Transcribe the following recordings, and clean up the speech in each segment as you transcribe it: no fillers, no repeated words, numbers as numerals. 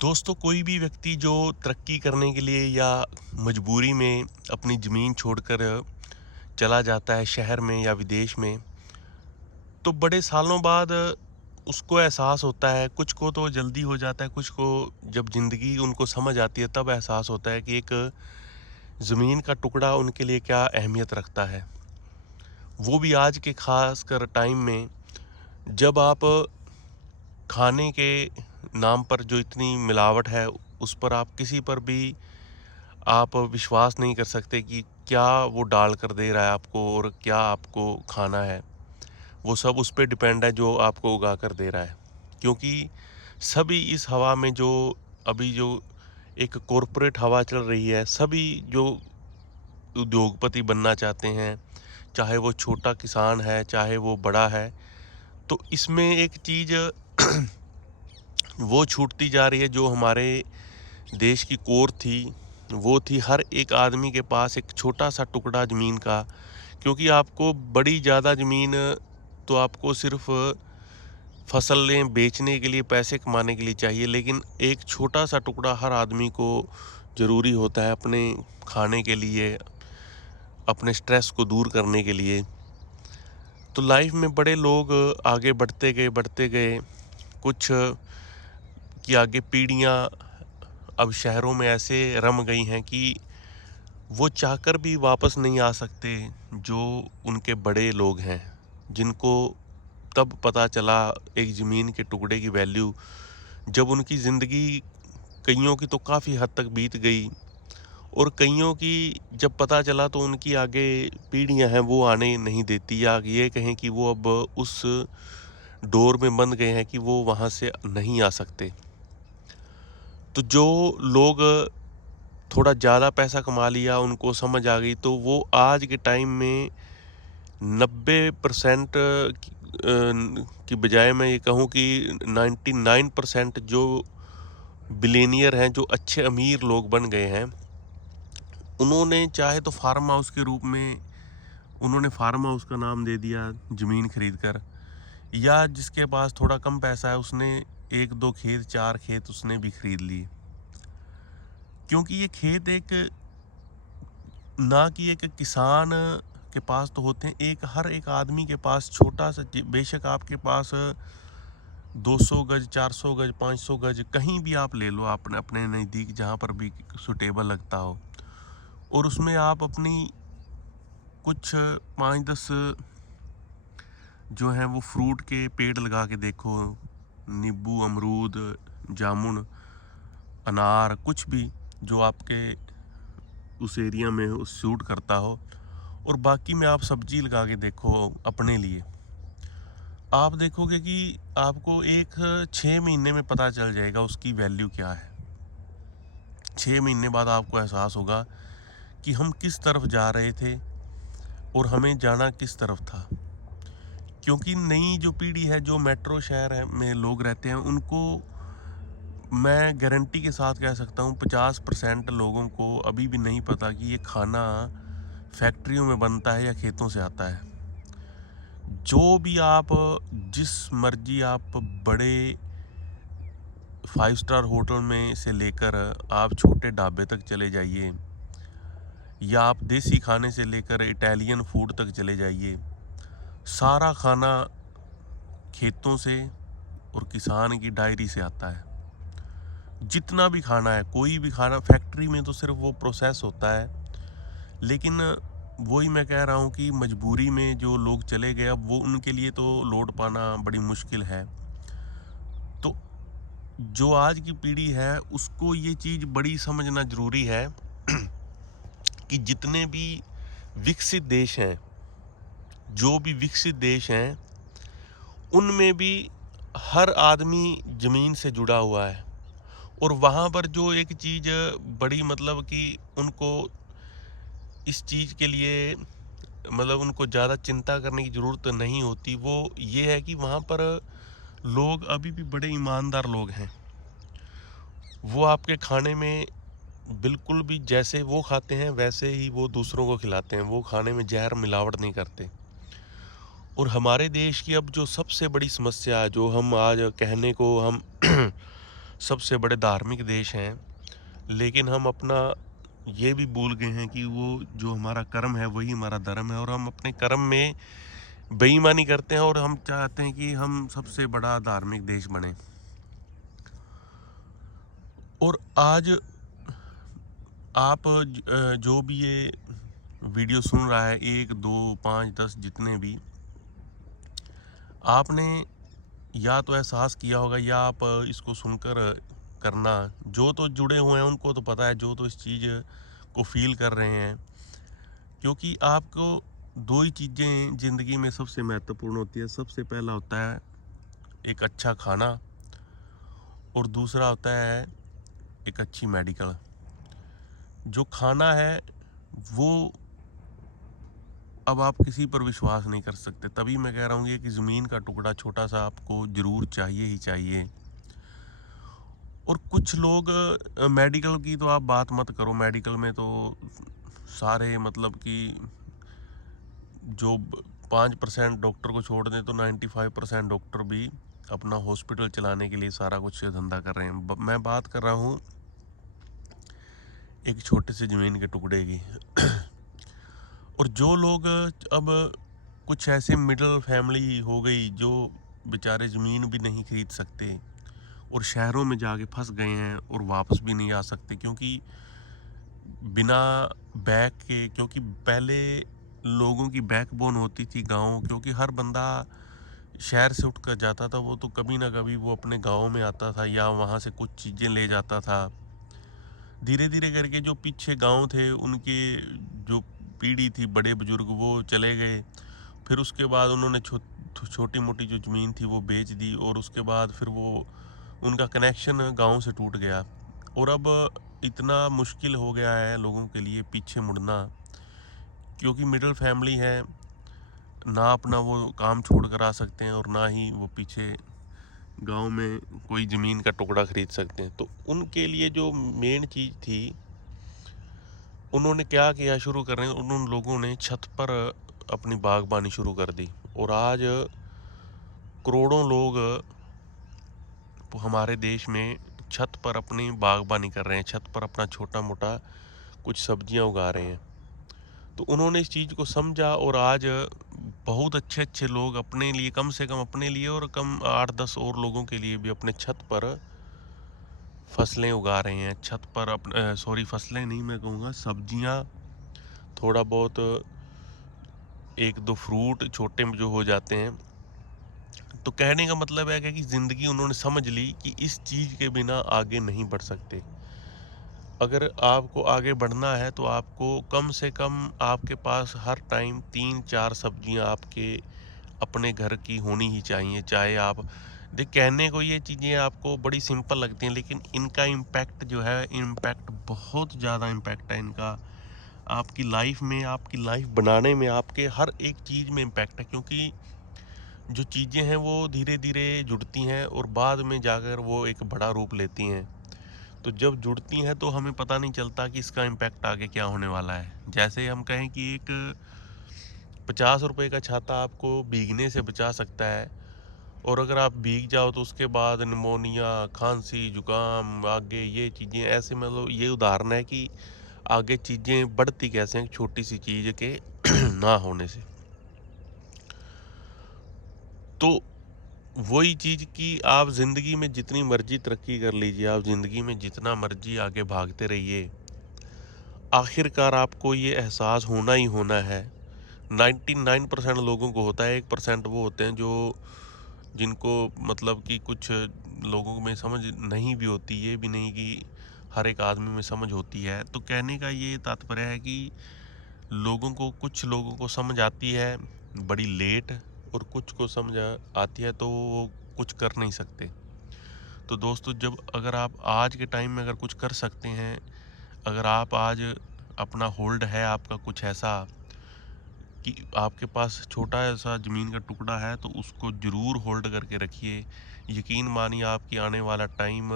दोस्तों, कोई भी व्यक्ति जो तरक्की करने के लिए या मजबूरी में अपनी ज़मीन छोड़कर चला जाता है शहर में या विदेश में, तो बड़े सालों बाद उसको एहसास होता है। कुछ को तो जल्दी हो जाता है, कुछ को जब ज़िंदगी उनको समझ आती है तब एहसास होता है कि एक ज़मीन का टुकड़ा उनके लिए क्या अहमियत रखता है। वो भी आज के ख़ास कर टाइम में, जब आप खाने के नाम पर जो इतनी मिलावट है, उस पर आप किसी पर भी आप विश्वास नहीं कर सकते कि क्या वो डाल कर दे रहा है आपको और क्या आपको खाना है। वो सब उस पे डिपेंड है जो आपको उगा कर दे रहा है। क्योंकि सभी इस हवा में जो अभी जो एक कॉरपोरेट हवा चल रही है, सभी जो उद्योगपति बनना चाहते हैं, चाहे वो छोटा किसान है, चाहे वो बड़ा है, तो इसमें एक चीज़ वो छूटती जा रही है जो हमारे देश की कोर थी। वो थी हर एक आदमी के पास एक छोटा-सा टुकड़ा ज़मीन का। क्योंकि आपको बड़ी ज़्यादा ज़मीन तो आपको सिर्फ़ फसलें बेचने के लिए, पैसे कमाने के लिए चाहिए, लेकिन एक छोटा-सा टुकड़ा हर आदमी को ज़रूरी होता है अपने खाने के लिए, अपने स्ट्रेस को दूर करने के लिए। तो लाइफ़ में बड़े लोग आगे बढ़ते गए। कुछ की आगे पीढ़ियाँ अब शहरों में ऐसे रम गई हैं कि वो चाहकर भी वापस नहीं आ सकते। जो उनके बड़े लोग हैं, जिनको तब पता चला एक ज़मीन के टुकड़े की वैल्यू, जब उनकी ज़िंदगी कइयों की तो काफ़ी हद तक बीत गई और कइयों की जब पता चला तो उनकी आगे पीढ़ियां हैं वो आने नहीं देती, या ये कहें कि वो अब उस डोर में बंद गए हैं कि वो वहाँ से नहीं आ सकते। तो जो लोग थोड़ा ज़्यादा पैसा कमा लिया, उनको समझ आ गई, तो वो आज के टाइम में 90% की बजाय मैं ये कहूँ कि 99% जो बिलियनियर हैं, जो अच्छे अमीर लोग बन गए हैं, उन्होंने चाहे तो फार्म हाउस के रूप में उन्होंने फार्म हाउस का नाम दे दिया ज़मीन खरीद कर, या जिसके पास थोड़ा कम पैसा है उसने 1-2 खेत, 4 खेत उसने भी खरीद लिए। क्योंकि ये खेत एक ना कि एक किसान के पास तो होते हैं, एक हर एक आदमी के पास छोटा सा, बेशक आपके पास 200 गज, 400 गज, 500 गज कहीं भी आप ले लो, आपने अपने नज़दीक जहाँ पर भी सुटेबल लगता हो, और उसमें आप अपनी कुछ 5-10 जो हैं वो फ्रूट के पेड़ लगा के देखो। नींबू, अमरूद, जामुन, अनार, कुछ भी जो आपके उस एरिया में सूट करता हो, और बाकी में आप सब्जी लगा के देखो अपने लिए। आप देखोगे कि आपको एक 6 महीने में पता चल जाएगा उसकी वैल्यू क्या है। 6 महीने बाद आपको एहसास होगा कि हम किस तरफ जा रहे थे और हमें जाना किस तरफ था। क्योंकि नई जो पीढ़ी है, जो मेट्रो शहर है में लोग रहते हैं, उनको मैं गारंटी के साथ कह सकता हूँ 50% लोगों को अभी भी नहीं पता कि ये खाना फैक्ट्रियों में बनता है या खेतों से आता है। जो भी आप, जिस मर्जी आप बड़े 5 स्टार होटल में से लेकर आप छोटे ढाबे तक चले जाइए, या आप देसी खाने से लेकर इटालियन फूड तक चले जाइए, सारा खाना खेतों से और किसान की डायरी से आता है। जितना भी खाना है, कोई भी खाना फैक्ट्री में तो सिर्फ वो प्रोसेस होता है, लेकिन वही मैं कह रहा हूँ कि मजबूरी में जो लोग चले गए, अब वो उनके लिए तो लौट पाना बड़ी मुश्किल है। तो जो आज की पीढ़ी है उसको ये चीज़ बड़ी समझना ज़रूरी है कि जितने भी विकसित देश हैं, जो भी विकसित देश हैं, उनमें भी हर आदमी ज़मीन से जुड़ा हुआ है। और वहाँ पर जो एक चीज़ बड़ी, मतलब कि उनको इस चीज़ के लिए, मतलब उनको ज़्यादा चिंता करने की ज़रूरत नहीं होती। वो ये है कि वहाँ पर लोग अभी भी बड़े ईमानदार लोग हैं। वो आपके खाने में बिल्कुल भी जैसे वो खाते हैं वैसे ही वो दूसरों को खिलाते हैं। वो खाने में ज़हर मिलावट नहीं करते। और हमारे देश की अब जो सबसे बड़ी समस्या है, जो हम आज कहने को हम सबसे बड़े धार्मिक देश हैं, लेकिन हम अपना ये भी भूल गए हैं कि वो जो हमारा कर्म है वही हमारा धर्म है, और हम अपने कर्म में बेईमानी करते हैं और हम चाहते हैं कि हम सबसे बड़ा धार्मिक देश बने। और आज आप जो भी ये वीडियो सुन रहा है, 1, 2, 5, 10 जितने भी, आपने या तो एहसास किया होगा या आप इसको सुनकर करना, जो तो जुड़े हुए हैं उनको तो पता है, जो तो इस चीज़ को फील कर रहे हैं, क्योंकि आपको दो ही चीज़ें ज़िंदगी में सबसे महत्वपूर्ण होती है। सबसे पहला होता है एक अच्छा खाना, और दूसरा होता है एक अच्छी मेडिकल। जो खाना है वो अब आप किसी पर विश्वास नहीं कर सकते, तभी मैं कह रहा हूँ कि ज़मीन का टुकड़ा छोटा सा आपको ज़रूर चाहिए ही चाहिए। और कुछ लोग मेडिकल की तो आप बात मत करो, मेडिकल में तो सारे मतलब कि जो 5% डॉक्टर को छोड़ दें तो 95% डॉक्टर भी अपना हॉस्पिटल चलाने के लिए सारा कुछ धंधा कर रहे हैं। मैं बात कर रहा हूँ एक छोटे से ज़मीन के टुकड़े की। और जो लोग अब कुछ ऐसे मिडिल फैमिली हो गई जो बेचारे ज़मीन भी नहीं खरीद सकते और शहरों में जाके फंस गए हैं और वापस भी नहीं आ सकते, क्योंकि बिना बैक के, क्योंकि पहले लोगों की बैकबोन होती थी गाँव, क्योंकि हर बंदा शहर से उठ कर जाता था, वो तो कभी ना कभी वो अपने गाँव में आता था या वहाँ से कुछ चीज़ें ले जाता था। धीरे धीरे करके जो पीछे गांव थे उनके जो पीढ़ी थी, बड़े बुजुर्ग, वो चले गए। फिर उसके बाद उन्होंने छोटी मोटी जो ज़मीन थी वो बेच दी, और उसके बाद फिर वो उनका कनेक्शन गांव से टूट गया। और अब इतना मुश्किल हो गया है लोगों के लिए पीछे मुड़ना, क्योंकि मिडिल फैमिली है, ना अपना वो काम छोड़ कर आ सकते हैं और ना ही वो पीछे गांव में कोई ज़मीन का टुकड़ा खरीद सकते हैं। तो उनके लिए जो मेन चीज़ थी, उन्होंने क्या किया शुरू कर रहे हैं, उन लोगों ने छत पर अपनी बागबानी शुरू कर दी, और आज करोड़ों लोग हमारे देश में छत पर अपनी बागबानी कर रहे हैं, छत पर अपना छोटा मोटा कुछ सब्जियां उगा रहे हैं। तो उन्होंने इस चीज़ को समझा, और आज बहुत अच्छे अच्छे लोग अपने लिए, कम से कम अपने लिए और कम 8-10 और लोगों के लिए भी अपने छत पर फसलें उगा रहे हैं। छत पर अपने सॉरी, फसलें नहीं, मैं कहूँगा सब्जियां, थोड़ा बहुत 1-2 फ्रूट छोटे जो हो जाते हैं। तो कहने का मतलब है कि ज़िंदगी उन्होंने समझ ली कि इस चीज़ के बिना आगे नहीं बढ़ सकते। अगर आपको आगे बढ़ना है तो आपको कम से कम आपके पास हर टाइम 3-4 सब्जियां आपके अपने घर की होनी ही चाहिए। चाहे आप देख, कहने को ये चीज़ें आपको बड़ी सिंपल लगती हैं, लेकिन इनका इम्पैक्ट जो है, इम्पैक्ट बहुत ज़्यादा इम्पैक्ट है इनका आपकी लाइफ में, आपकी लाइफ बनाने में, आपके हर एक चीज़ में इम्पैक्ट है। क्योंकि जो चीज़ें हैं वो धीरे धीरे जुड़ती हैं और बाद में जाकर वो एक बड़ा रूप लेती हैं। तो जब जुड़ती हैं तो हमें पता नहीं चलता कि इसका इम्पैक्ट आगे क्या होने वाला है। जैसे हम कहें कि एक 50 रुपए का छाता आपको भीगने से बचा सकता है, और अगर आप भीग जाओ तो उसके बाद निमोनिया, खांसी, जुकाम, आगे ये चीज़ें ऐसे, मतलब ये उदाहरण है कि आगे चीज़ें बढ़ती कैसे हैं छोटी सी चीज़ के ना होने से। तो वही चीज़ कि आप ज़िंदगी में जितनी मर्जी तरक्की कर लीजिए, आप ज़िंदगी में जितना मर्जी आगे भागते रहिए, आखिरकार आपको ये एहसास होना ही होना है। 99% लोगों को होता है, 1% वो होते हैं जो जिनको मतलब कि कुछ लोगों में समझ नहीं भी होती, ये भी नहीं कि हर एक आदमी में समझ होती है। तो कहने का ये तात्पर्य है कि कुछ लोगों को समझ आती है बड़ी लेट, और कुछ को समझ आती है तो वो कुछ कर नहीं सकते। तो दोस्तों, जब अगर आप आज के टाइम में अगर कुछ कर सकते हैं, अगर आप आज अपना होल्ड है आपका कुछ ऐसा कि आपके पास छोटा सा ज़मीन का टुकड़ा है, तो उसको ज़रूर होल्ड करके रखिए। यकीन मानिए आपकी आने वाला टाइम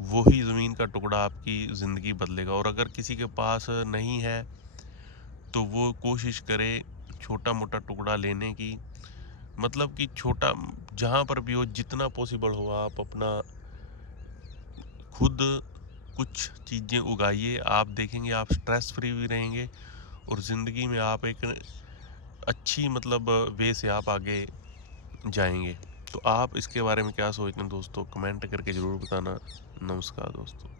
वही ज़मीन का टुकड़ा आपकी ज़िंदगी बदलेगा। और अगर किसी के पास नहीं है तो वो कोशिश करे छोटा मोटा टुकड़ा लेने की, मतलब कि छोटा, जहाँ पर भी हो, जितना पॉसिबल हो आप अपना खुद कुछ चीज़ें उगाइए, आप देखेंगे आप स्ट्रेस फ्री भी रहेंगे और ज़िंदगी में आप एक अच्छी मतलब वे से आप आगे जाएंगे। तो आप इसके बारे में क्या सोचते हैं दोस्तों, कमेंट करके ज़रूर बताना। नमस्कार दोस्तों।